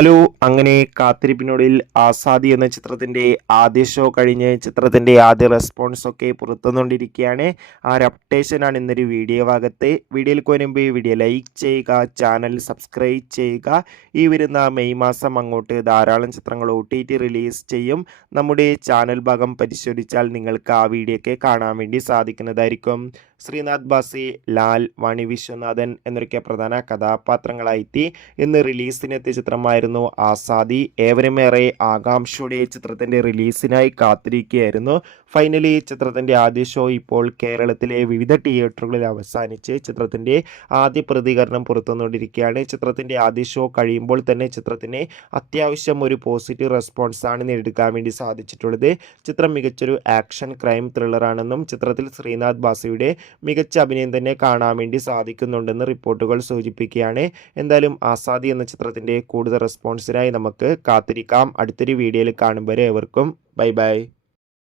Hello. അങ്ങനെ കാത്തിരിപ്പിനൊടുവിൽ ആസാദി എന്ന ചിത്രത്തിൻ്റെ ആദ്യ ഷോ കഴിഞ്ഞ് ചിത്രത്തിൻ്റെ ആദ്യ റെസ്പോൺസ് ഒക്കെ പുറത്തുവന്നുകൊണ്ടിരിക്കുകയാണ്. ആ ഒരു അപ്ഡേഷനാണ് ഇന്നൊരു വീഡിയോ ഭാഗത്ത്. വീഡിയോയിലേക്ക് വരുമ്പോൾ വീഡിയോ ലൈക്ക് ചെയ്യുക, ചാനൽ സബ്സ്ക്രൈബ് ചെയ്യുക. ഈ വരുന്ന മെയ് മാസം അങ്ങോട്ട് ധാരാളം ചിത്രങ്ങൾ OTT റിലീസ് ചെയ്യും. നമ്മുടെ ചാനൽ ഭാഗം പരിശോധിച്ചാൽ നിങ്ങൾക്ക് ആ വീഡിയോ ഒക്കെ കാണാൻ വേണ്ടി സാധിക്കുന്നതായിരിക്കും. ശ്രീനാഥ് ബാസി, ലാൽ, വാണി വിശ്വനാഥൻ എന്നൊക്കെ പ്രധാന കഥാപാത്രങ്ങളായി ഇന്ന് റിലീസിനെത്തിയ ചിത്രമായിരുന്നു ആസാദി. ഏവരുമേറെ ആകാംക്ഷയോടെ ചിത്രത്തിൻ്റെ റിലീസിനായി കാത്തിരിക്കുകയായിരുന്നു. ഫൈനലി ചിത്രത്തിൻ്റെ ആദ്യ ഷോ ഇപ്പോൾ കേരളത്തിലെ വിവിധ തിയേറ്ററുകളിൽ അവസാനിച്ച് ചിത്രത്തിൻ്റെ ആദ്യ പ്രതികരണം പുറത്തുവന്നുകൊണ്ടിരിക്കുകയാണ്. ചിത്രത്തിൻ്റെ ആദ്യ ഷോ കഴിയുമ്പോൾ തന്നെ ചിത്രത്തിന് അത്യാവശ്യം ഒരു പോസിറ്റീവ് റെസ്പോൺസാണ് നേടിയെടുക്കാൻ വേണ്ടി സാധിച്ചിട്ടുള്ളത്. ചിത്രം മികച്ചൊരു ആക്ഷൻ ക്രൈം ത്രില്ലറാണെന്നും ചിത്രത്തിൽ ശ്രീനാഥ് ബാസിയുടെ മികച്ച അഭിനയം തന്നെ കാണാൻ വേണ്ടി സാധിക്കുന്നുണ്ടെന്ന് റിപ്പോർട്ടുകൾ സൂചിപ്പിക്കുകയാണ്. എന്തായാലും ആസാദി എന്ന ചിത്രത്തിൻ്റെ കൂടുതൽ റെസ്പോൺസിനായി നമുക്ക് കാത്തിരിക്കാം. അടുത്തൊരു വീഡിയോയിൽ കാണും വരെ ഏവർക്കും ബൈ ബൈ.